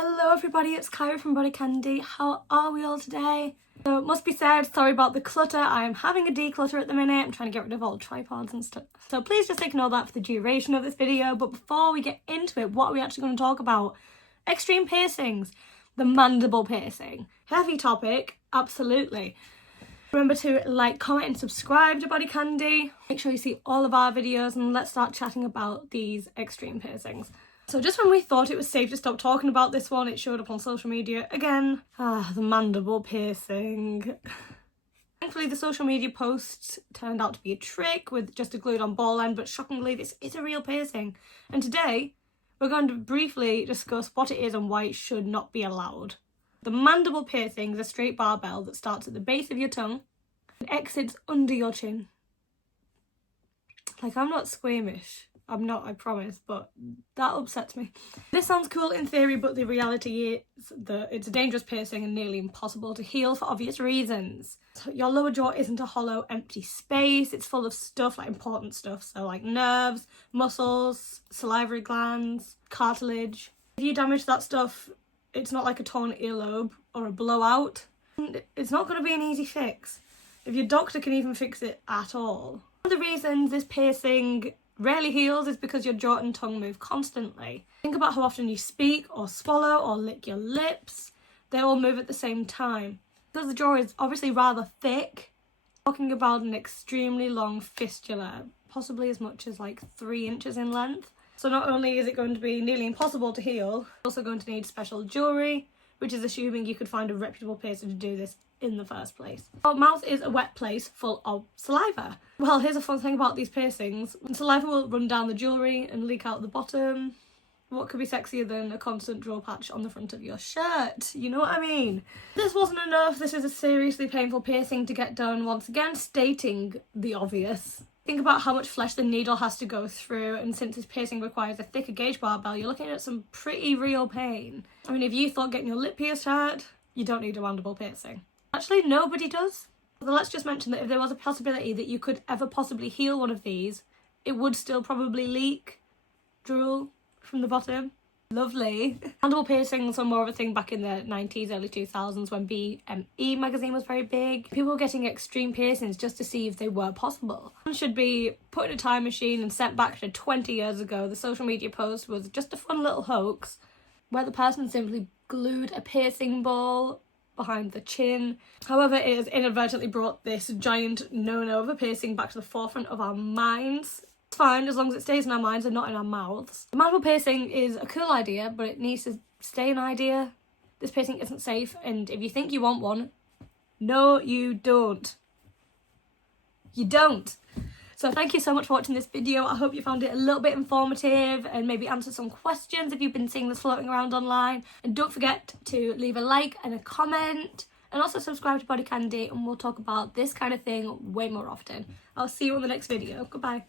Hello everybody, it's Kyra from BodyCandy. How are we all today? So it must be said, sorry about the clutter. I am having a declutter at the minute. I'm trying to get rid of all the tripods and stuff. So please just ignore that for the duration of this video. But before we get into it, what are we actually going to talk about? Extreme piercings. The mandible piercing. Heavy topic, absolutely. Remember to like, comment and subscribe to BodyCandy. Make sure you see all of our videos and let's start chatting about these extreme piercings. So just when we thought it was safe to stop talking about this one, it showed up on social media again. The mandible piercing. Thankfully the social media post turned out to be a trick with just a glued on ball end, but shockingly this is a real piercing. And today we're going to briefly discuss what it is and why it should not be allowed. The mandible piercing is a straight barbell that starts at the base of your tongue and exits under your chin. Like, I'm not squeamish. I'm not, I promise, but that upsets me. This sounds cool in theory, but the reality is that it's a dangerous piercing and nearly impossible to heal for obvious reasons. So your lower jaw isn't a hollow, empty space. It's full of stuff, like important stuff. So like nerves, muscles, salivary glands, cartilage. If you damage that stuff, it's not like a torn earlobe or a blowout. It's not going to be an easy fix, if your doctor can even fix it at all. One of the reasons this piercing rarely heals is because your jaw and tongue move constantly. Think about how often you speak or swallow or lick your lips. They all move at the same time. Because the jaw is obviously rather thick, talking about an extremely long fistula, possibly as much as like 3 inches in length. So not only is it going to be nearly impossible to heal, you're also going to need special jewellery, which is assuming you could find a reputable piercer to do this in the first place. Our mouth is a wet place full of saliva. Well, here's a fun thing about these piercings. Saliva will run down the jewellery and leak out the bottom. What could be sexier than a constant draw patch on the front of your shirt? You know what I mean? This wasn't enough. This is a seriously painful piercing to get done, once again stating the obvious. Think about how much flesh the needle has to go through, and since this piercing requires a thicker gauge barbell, you're looking at some pretty real pain. I mean, if you thought getting your lip pierced hurt, you don't need a mandible piercing. Actually, nobody does. So let's just mention that if there was a possibility that you could ever possibly heal one of these, it would still probably leak drool from the bottom. Lovely. Mandible piercings were more of a thing back in the 90s, early 2000s when BME magazine was very big. People were getting extreme piercings just to see if they were possible. One should be put in a time machine and sent back to 20 years ago. The social media post was just a fun little hoax where the person simply glued a piercing ball behind the chin. However, it has inadvertently brought this giant no-no of a piercing back to the forefront of our minds. It's fine as long as it stays in our minds and not in our mouths. The mandible piercing is a cool idea, but it needs to stay an idea. This piercing isn't safe, and if you think you want one, no, you don't. You don't. So thank you so much for watching this video. I hope you found it a little bit informative and maybe answered some questions if you've been seeing this floating around online. And don't forget to leave a like and a comment, and also subscribe to BodyCandy, and we'll talk about this kind of thing way more often. I'll see you on the next video. Goodbye.